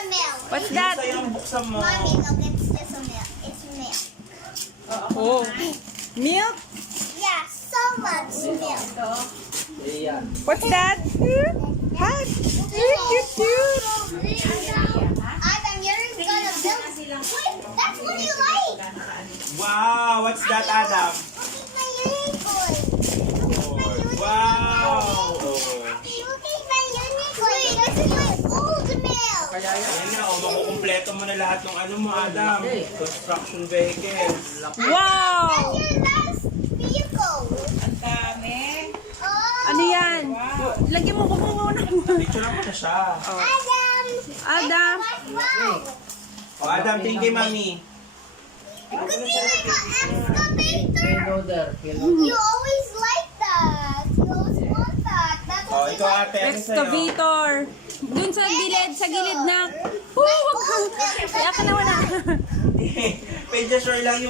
a milk. What's that? Sa'yo ang buksan mo. Mommy, look, it's just a milk. It's milk. Oh. Milk? Yeah, so much milk. What's that? Hot. Cute. Adam, you're gonna build. Wait, that's what you like. Wow, what's that, Adam? Look at my unicorn. Look at my unicorn. Wow! Look at my unicorn. Wait, this is my old milk. Ayan na, makukumpleto mo na lahat ng ano mo, Adam. Construction vehicle. Wow! That's your last vehicle. Oh, Ano yan? Lagyan mo ko muna. Picture mo na siya. Adam. Adam. Wow. O, Adam, tingin kay Mami. It could be like an excavator. You always like that. You always want that. That's O, what you ikaw like. ate, ano sa'yo? Excavator. Dun sa gilid na. Woo! Kaya ka na wala. Pedicure lang yung